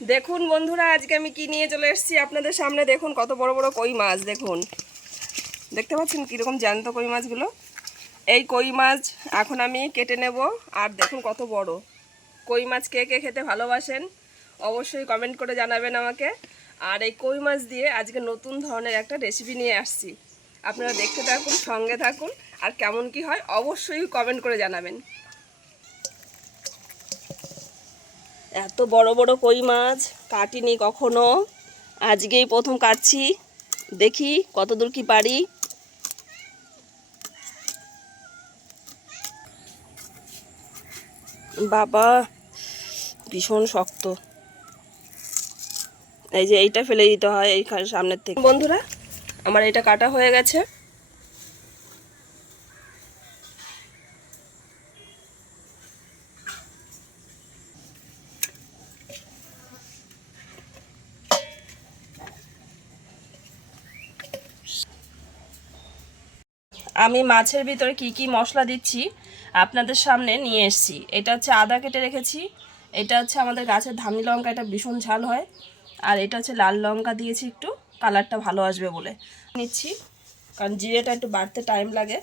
দেখুন বন্ধুরা, আজকে আমি কি নিয়ে চলে এসেছি? আপনাদের সামনে দেখুন কত বড় বড় কই মাছ, দেখুন। দেখতে পাচ্ছেন কীরকম জ্যান্ত কই মাছগুলো? এই কই মাছ এখন আমি কেটে নেব, আর দেখুন কত বড়। কই মাছ কে কে খেতে ভালোবাসেন, অবশ্যই কমেন্ট করে জানাবেন আমাকে। আর এই কই মাছ দিয়ে আজকে নতুন ধরনের একটা রেসিপি নিয়ে আসছি। আপনারা দেখতে থাকুন, সঙ্গে থাকুন, আর কেমন কি হয়, অবশ্যই কমেন্ট করে জানাবেন। এত বড় বড় কই মাছ কাটিনি কখনো। আজকেই প্রথম কাটছি। দেখি কতদূর কি পারি। বাবা, ভীষণ শক্ত। এই যে এইটা ফেলে দিতে হয় এইখানে সামনের থেকে। বন্ধুরা, আমার এটা কাটা হয়ে গেছে। আমি মাছের ভিতরে কি কি মশলা দিচ্ছি আপনাদের সামনে নিয়ে এসেছি। এটা হচ্ছে আদা কেটে রেখেছি, এটা হচ্ছে আমাদের গাছের ধানি লঙ্কা, এটা ভীষণ ঝাল হয়, আর এটা হচ্ছে লাল লঙ্কা দিয়েছি একটু, কালারটা ভালো আসবে বলে। নিচ্ছি, কারণ জিরেটা একটু বাড়তে টাইম লাগে।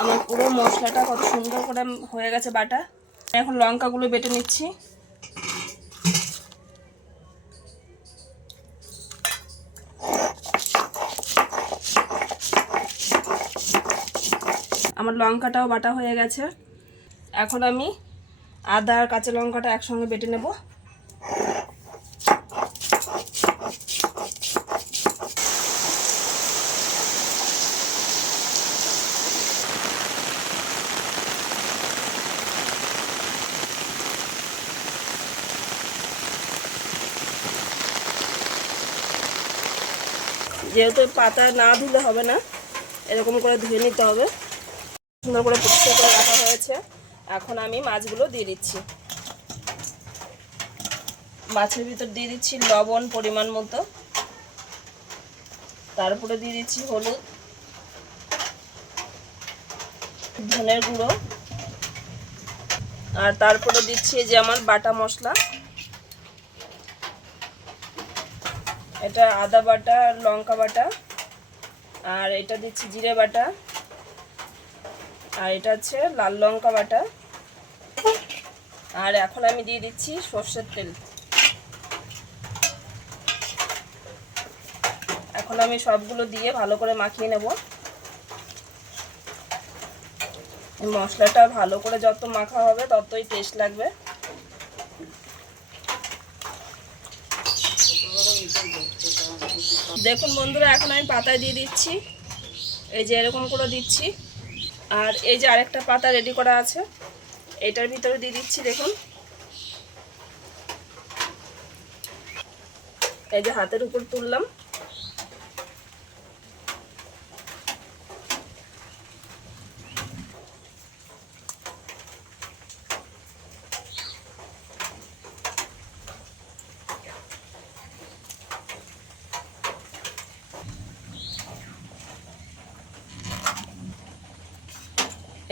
আমার পুরো মশলাটা কত সুন্দর করে হয়ে গেছে বাটা। এখন লঙ্কাগুলো বেটে নিচ্ছি। আমার লঙ্কাটাও বাটা হয়ে গেছে। এখন আমি আদা আর কাঁচা লঙ্কাটা একসঙ্গে বেটে নেব। যেহেতু পাতা না ধুলে হবে না, এরকম করে ধুয়ে নিতে হবে। সুন্দর করে পরিষ্কার করে রাখা হয়েছে। এখন আমি মাছগুলো দিয়ে দিচ্ছি। মাছের ভিতর দিয়ে দিচ্ছি লবণ পরিমাণ মতো। তারপরে দিয়ে দিচ্ছি হলুদ। ধনের গুঁড়ো। আর তারপরে দিচ্ছি যে আমার বাটা মশলা। এটা আদা বাটা আর লঙ্কা বাটা, আর এটা দিচ্ছি জিরে বাটা, আর এটা হচ্ছে লাল লঙ্কা বাটা, আর এখন আমি দিয়ে দিচ্ছি সর্ষের তেল। এখন আমি সবগুলো দিয়ে ভালো করে মাখিয়ে নেব। মশলাটা ভালো করে যত মাখা হবে ততই টেস্ট লাগবে। দেখুন বন্ধুরা, এখন আমি পাতায় দিয়ে দিচ্ছি। এই যে এরকম করে দিচ্ছি। আর এই যে আরেকটা পাতা রেডি করা আছে, এটার ভিতরে দিয়ে দিচ্ছি, দেখুন। এই যে হাতের উপর তুললাম।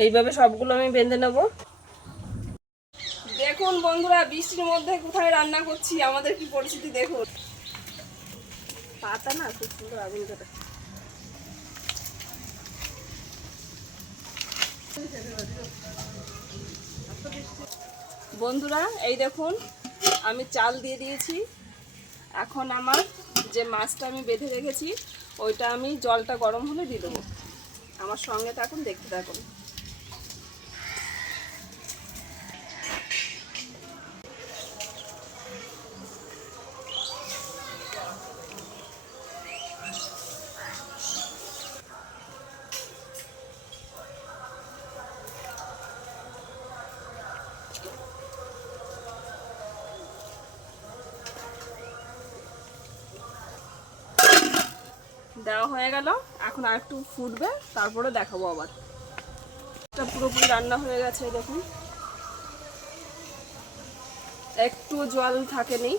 এইভাবে সবগুলো আমি বেঁধে নেব। দেখুন বন্ধুরা, বৃষ্টির মধ্যে কোথায় রান্না করছি, আমাদের কি পরিস্থিতি দেখুন। পাতা না, খুব সুন্দর আগুন ধরে। বন্ধুরা, এই দেখুন, আমি চাল দিয়ে দিয়েছি। এখন আমার যে মাছটা আমি বেঁধে রেখেছি, ওইটা আমি জলটা গরম হলে দিয়ে দেবো। আমার সঙ্গে থাকুন, দেখতে থাকুন। দেওয়া হয়ে গেল। এখন আর একটু ফুটবে, তারপরে দেখাবো আবার। পুরোপুরি রান্না হয়ে গেছে দেখুন। একটু জল থাকেনি।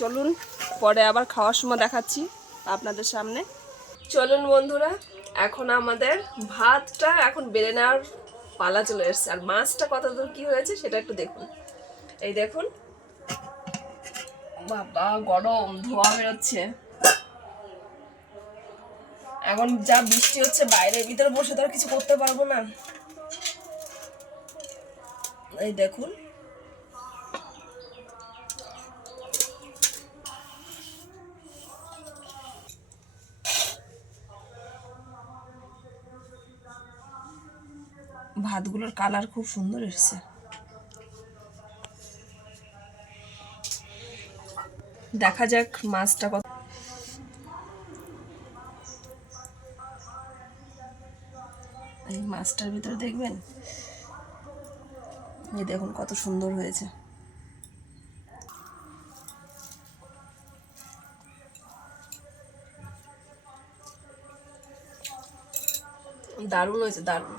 চলুন, পরে আবার খাওয়ার সময় দেখাচ্ছি আপনাদের সামনে। চলুন বন্ধুরা, এখন আমাদের ভাতটা এখন বেড়ে নেওয়ার পালা চলে এসছে। আর মাছটা কত দূর কি হয়েছে সেটা একটু দেখুন। এই দেখুন বাবা, গরম, ধোয়া বেরোচ্ছে। এখন যা বৃষ্টি হচ্ছে, বাইরের ভিতরে বসে তো আর কিছু করতে পারব না। এই দেখুন। ভাতগুলোর কালার খুব সুন্দর এসেছে। দেখা যাক মাছটা কত এই মাছটার ভিতরে দেখবেন? এই দেখুন কত সুন্দর হয়েছে। দারুণ হয়েছে, দারুণ।